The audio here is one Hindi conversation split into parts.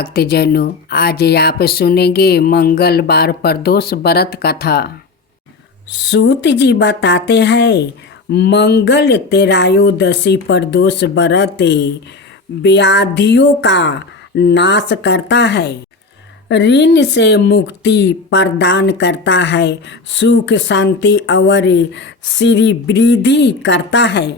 भक्तजनों, आज आप सुनेंगे मंगलवार प्रदोष व्रत कथा। सूत जी बताते हैं, मंगल त्रयोदशी प्रदोष व्रत व्याधियों का नाश करता है, ऋण से मुक्ति प्रदान करता है, सुख शांति और श्री वृद्धि करता है।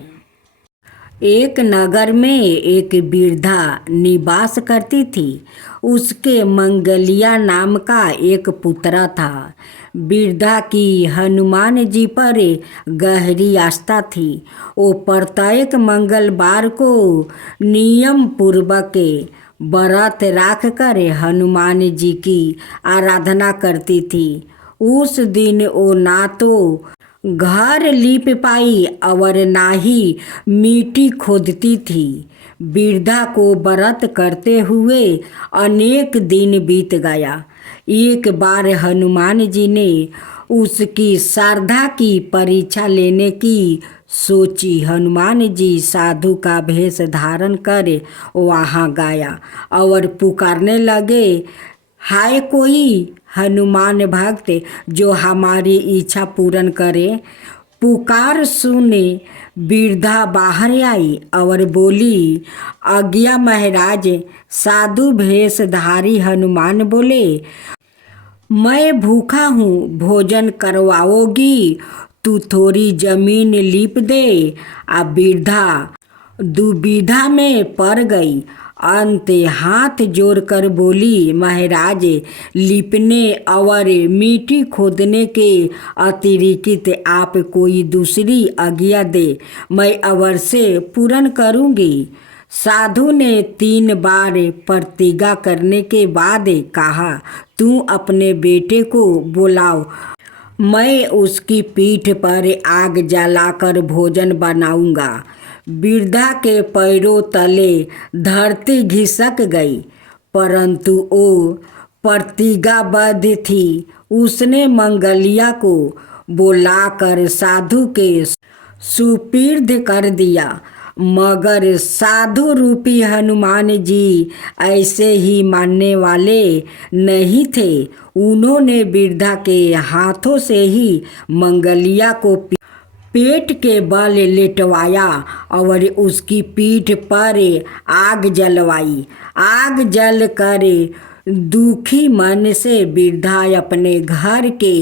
एक नगर में एक वृद्धा निवास करती थी। उसके मंगलिया नाम का एक पुत्र था। वृद्धा की हनुमान जी पर गहरी आस्था थी। वो प्रत्येक मंगलवार को नियम पूर्वक व्रत रख कर हनुमान जी की आराधना करती थी। उस दिन वो ना तो घर लीप पाई और ना ही मिट्टी खोदती थी। वृद्धा को व्रत करते हुए अनेक दिन बीत गया। एक बार हनुमान जी ने उसकी श्रद्धा की परीक्षा लेने की सोची। हनुमान जी साधु का भेष धारण कर वहाँ गया और पुकारने लगे, हाय कोई हनुमान भक्त जो हमारी इच्छा पूर्ण करे। पुकार सुने वृद्धा बाहर आई और बोली, आज्ञा महाराज। साधु भेषधारी हनुमान बोले, मैं भूखा हूँ, भोजन करवाओगी? तू थोड़ी जमीन लीप दे। वृद्धा दुविधा में पड़ गई। अंत हाथ जोड़कर बोली, महाराज, लिपने और मिट्टी खोदने के अतिरिक्त आप कोई दूसरी आज्ञा दे, मैं अवश्य पूर्ण करूंगी। साधु ने 3 बार प्रतिज्ञा करने के बाद कहा, तू अपने बेटे को बुलाओ, मैं उसकी पीठ पर आग जलाकर भोजन बनाऊंगा। वृद्धा के पैरों तले धरती घिसक गई, परंतु वो प्रतिज्ञाबद्ध थी। उसने मंगलिया को बुलाकर साधु के सुपुर्द कर दिया। मगर साधु रूपी हनुमान जी ऐसे ही मानने वाले नहीं थे। उन्होंने वृद्धा के हाथों से ही मंगलिया को पेट के बल लेटवाया और उसकी पीठ पर आग जलवाई। आग जल कर दुखी मन से वृद्धा अपने घर के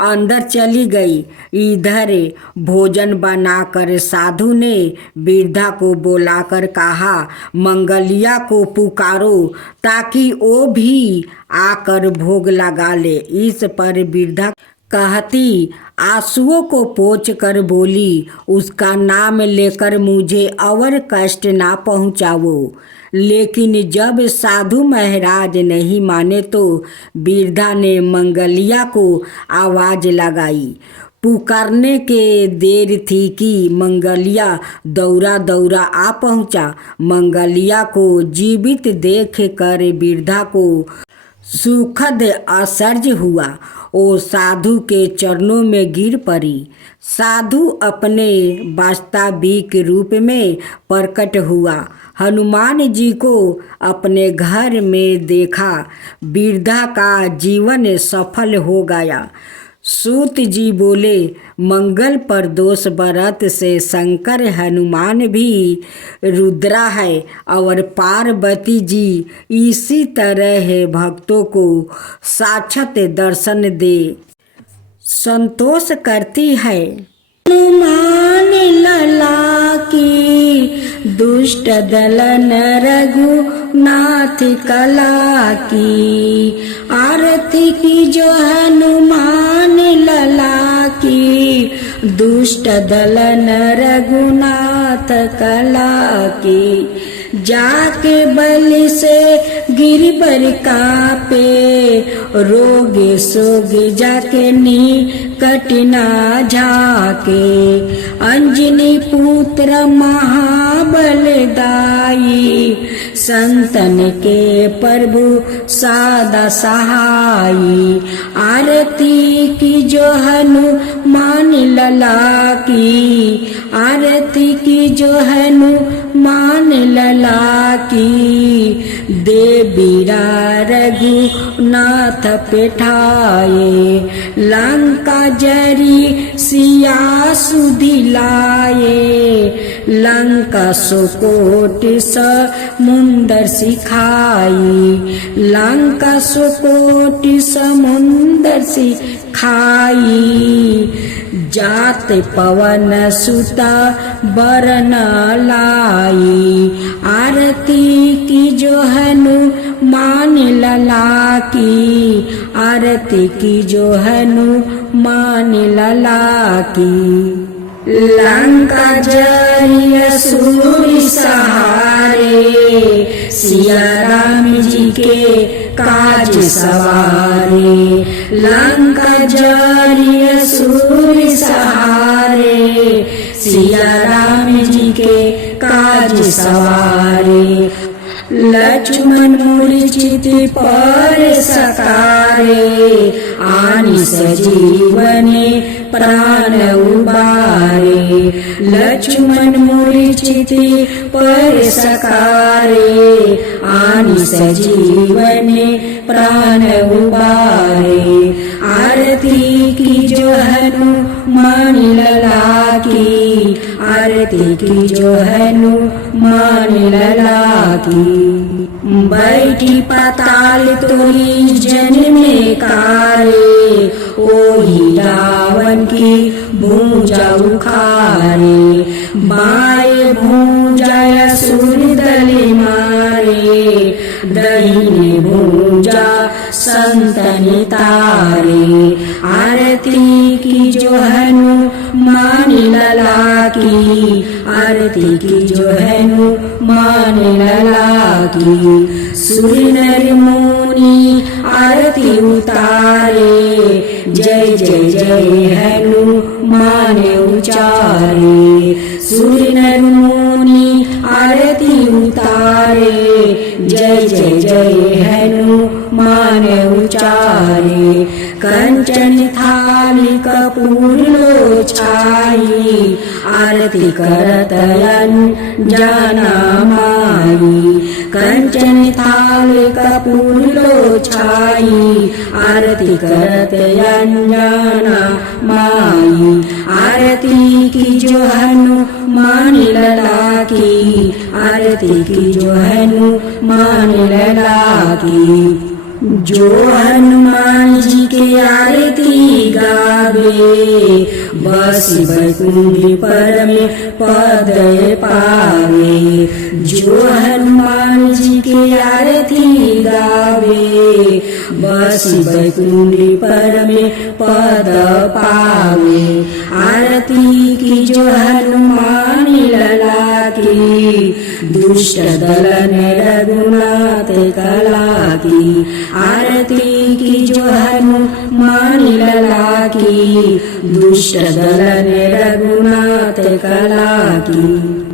अंदर चली गई। इधर भोजन बनाकर साधु ने वृद्धा को बुलाकर कहा, मंगलिया को पुकारो ताकि वो भी आकर भोग लगा ले। इस पर वृद्धा कहती, आंसुओं को पोंछ कर बोली, उसका नाम लेकर मुझे और कष्ट ना पहुँचाओ। लेकिन जब साधु महाराज नहीं माने तो वृद्धा ने मंगलिया को आवाज लगाई। पुकारने के देर थी कि मंगलिया दौड़ा दौड़ा आ पहुँचा। मंगलिया को जीवित देख कर वृद्धा को सुखद आश्चर्य हुआ। वो साधु के चरणों में गिर पड़ी। साधु अपने वास्तविक रूप में प्रकट हुआ। हनुमान जी को अपने घर में देखा। वृद्धा का जीवन सफल हो गया। सूत जी बोले, मंगल प्रदोष व्रत से शंकर हनुमान भी रुद्रा है और पार्वती जी इसी तरह भक्तों को साक्षात दर्शन दे संतोष करती है। हनुमान लला की दुष्ट दलन रघुनाथ कला की, आरती की जो हनुमान लला की, दुष्ट दलन रघुनाथ कला की। जाके बल से गिरबर कापे, रोग सोग जाके निकट ना जाके। अंजनी पुत्र महाबलदाई, संतन के प्रभु सादा सहाई। आरती की जो हनुमान लला की, आरती की जो हनुमान लला की। देवीरा रघुनाथ पेठाए लंका जरी सिया सुदिलाए। लंका सुकोट समुंदर सिखाई लंका सुकोट समुंदर सिखाई। जात पवन सुता बरन लाई आरती की जो हनुमान लला की। आरती की जो हनुमान लला की। लंका जरी असुर सहारे सिया राम जी के काज सवारे। लंका जरी असुर सहारे सिया राम जी के काज सवारे। लक्ष्मण मूर्छित पर सकारे आनि सजीवने प्राण उबारे। लक्ष्मण मूर्छित पर सकारे आनि सजीवने प्राण उबारे। आरती की जो हनुमान लला की। आरती की जो हनुमान लला की। बैठी पाताल तोरी जन्मे कारे ओही रावण की भूजा उखारे। बाएं भूजा असुर दल मारे दहिने भूजा संतन तारे। आरती की जो हनुमान लला की। आरती की जो हनुमान लला की। सुर नर मुनि आरती उतारे जय जय जय हनुमान उचारे। सुर नर मुनि आरती उतारे जय जय जय हनुमान उचारे। कंचन थाली कपूर लो छाई आरती करत जाना माई। कंचन थाली कपूर लो छाई आरती करत जाना माई। आरती की जो हनुमान लला की। आरती की जो हनुमान लला की। जो हनुमान जी के आरती गावे बस बैकुंठ पर में पद पावे। जो हनुमान जी के आरती गावे बस बैकुंठ पर में पद पावे। आरती की जो हनुमान लला की। दुष्ट दलन रघुनाथ कला की। आरती की जो हनुमान लला की। दुष्ट दलन रघुनाथ कला की।